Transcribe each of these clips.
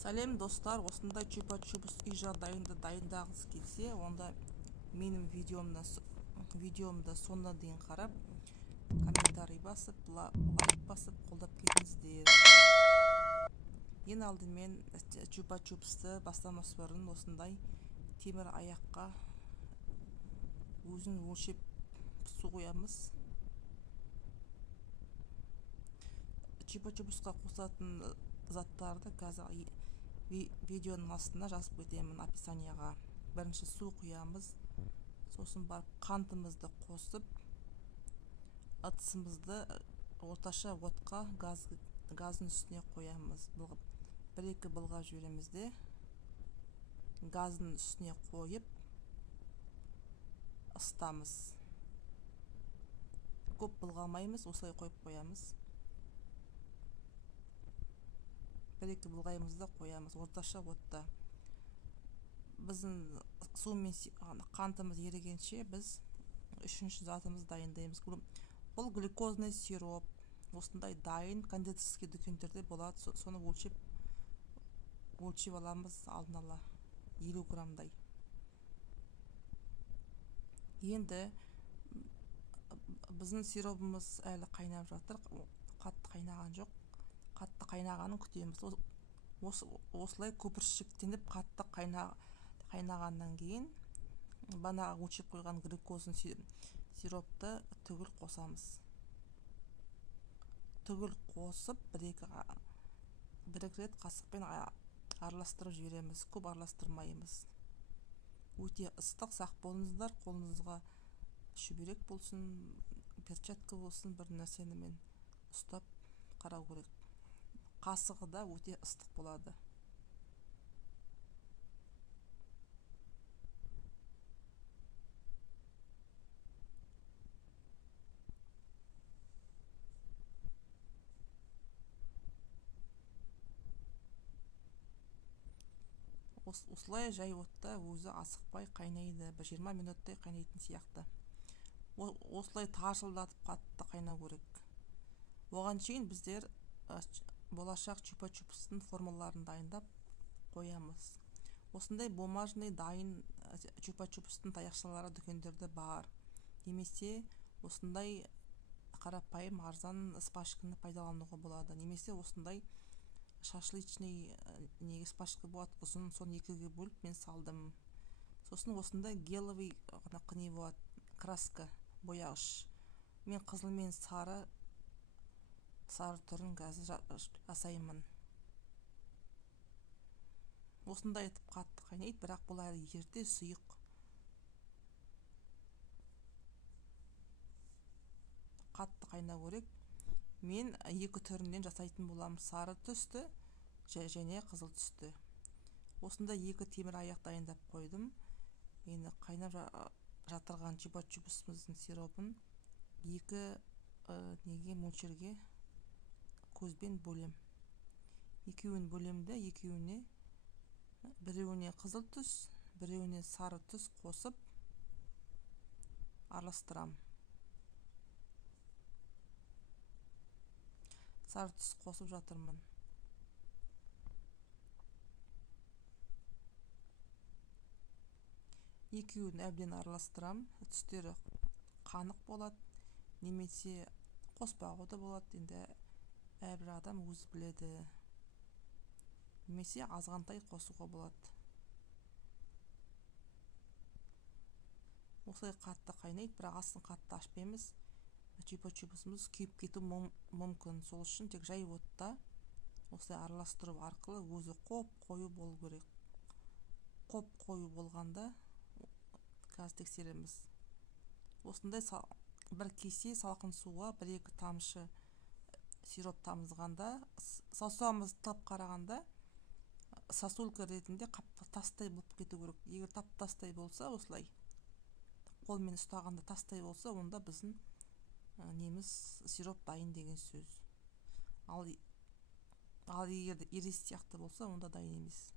Сәлем достар, осындай чупа-чупс үй жағдайында дайындағыңыз келсе, онда менің видеомды соңына дейін қарап, комментарий басып, лайк басып, қолдап кетіңіздер. Ең алдымен чупа-чупсты бастамас бұрын осындай темір аяққа өзін өлшеп су қоямыз. Чупа-чупсқа қосатын заттарды қазір видеоның астына жазып кетемін описанияға. Бірінші су құямыз, сосын барып қантымызды қосып, ыдысымызды орташа отқа газдың үстіне қоямыз. 1-2 былғап жібереміз де газдың үстіне қойып ысытамыз. Көп былғамаймыз, осылай қойып қоямыз. 1-2 былғаймыз да қоямыз орташа отта. Біздің су мен қантымыз ерігенше біз үшінші затымызды дайындаймыз. Бұл глюкозный сироп. Осындай дайын кондитерский дүкендерде болады. Соны өлшеп аламыз алдын ала 50 граммдай. Енді біздің сиробымыз әлі қайнап жатыр. Қатты қайнаған жоқ. Қатты қайнағанын күтеміз. Осылай көпіршіктеніп қатты қайнағаннан кейін бана өлшеп қойған глюкозный сиропты түгел қосамыз. Түгел қосып 1-2 рет қасықпен араластырып жібереміз. Көп араластырмаймыз. Өте ыстық, сақ болыңыздар. Қолыңызға шүберек болсын, перчатка болсын, бір нәрсенімен ұстап қарау керек. Қасығы да өте ыстық болады. Осылай жай отта өзі асықпай қайнайды. 20 минуттай қайнайтын сияқты. Осылай таршылдатып қатты қайнау керек. Оған шейін біздер болашақ чупа-чупстың формаларын дайындап қоямыз. Осындай бумажный дайын чупа-чупстың таяқшалары дүкендерде бар. Немесе осындай қарапайым арзан спашканы пайдалануға болады. Немесе осындай шашлычный спашка болады. Ұзын, соны 2-ге бөліп мен салдым. Сосын осындай геловый қыны болады. Краска, бояғыш. Мен қызыл мен сары түрін қазір жасаймын. Осындай етіп қатты қайнайды, бірақ бұл әлі ерте, сұйық. Қатты қайнау керек. Мен 2 түрінен жасайтын болам. Сары түсті және қызыл түсті. Осында 2 темір аяқ дайындап қойдым. Енді қайнап жатырған чупа-чупсымыздың сиропын 2 мөлшерге көзбен бөлем. 2-ін бөлемді, 2-іне біреуіне қызыл түс, біреуіне сары түс қосып араластырам. Сары түс қосып жатырмын. Екеуін әбден араластырам. Түстері қанық болады, немесе қоспағы да болады. Енді әрбір адам өзі біледі. Немесе азғантай қосуға болады. Осылай қатты қайнайды, бірақ астын қатты ашпаймыз. Чупа-чупсымыз күйіп кету мүмкін. Сол үшін тек жай отта осылай араластыру арқылы өзі қою болу керек. Қою болғанда қазір тексереміз. Осындай бір кесе салқын суға 1-2 тамшы сироп тамызғанда, саусағымыз тап қарағанда сосулька ретінде тастай болып кету керек. Егер тастай болса, осылай қолмен ұстағанда тастай болса, онда біздің сироп дайын деген сөз. Ал егер ирис сияқты болса, онда дайын емес.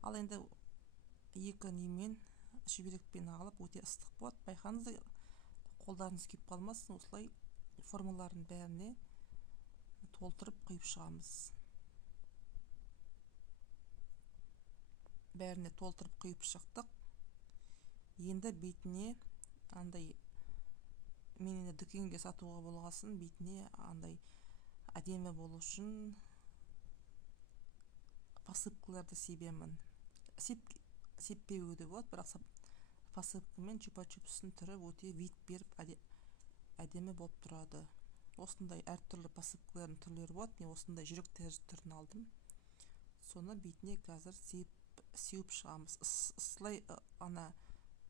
Ал енді 2 немен шүберекпен алып, өте ыстық болады. Байқаңыздар, қолдарыңыз күйіп қалмасын. Осылай формаларын бәріне толтырып құйып шығамыз. бәріне толтырып құйып шықтық. Енді бетіне андай, мен енді дүкенге сатуға болғасын, бетіне андай әдемі болу үшін посыпкаларды себемін. Сеппеуге де болады, бірақ посыпкамен чупа-чупстың түрі өте вид беріп әдемі болып тұрады. Осындай әртүрлі посыпкалардың түрлері болады. Мен осындай жүрек түрін алдым. Соны бетіне қазір сеуіп шығамыз. Ысылай ана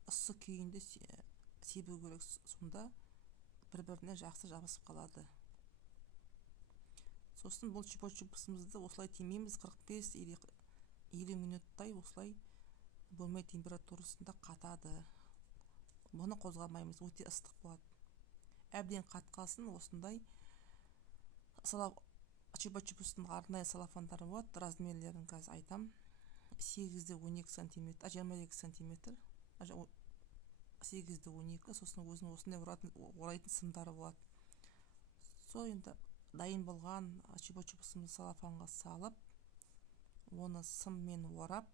ыссы күйінде себу керек, сонда бір-біріне жақсы жабысып қалады. Сосын бұл чупа-чупсымызды осылай тимейміз, 45-50 минуттай осылай бөлме температурасында қатады. Бұны қозғамаймыз, өте ыстық болады. Әбден қатқасын, осындай чупа-чупстың арнайы салафандары болады, размерлерін қазір айтам. 8-12 см, 22 см, 8-12, сосын өзінің осындай орайтын сымдары болады. Сол енді дайын болған чупа-чупсымызды салафанға салып, оны сыммен орап,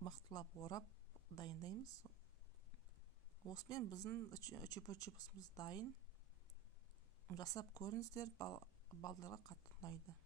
мықтылап орап дайындаймыз. Осымен біздің чупа-чупсымыз дайын. Жасап көріңіздер, балаларға қатты ұнайды.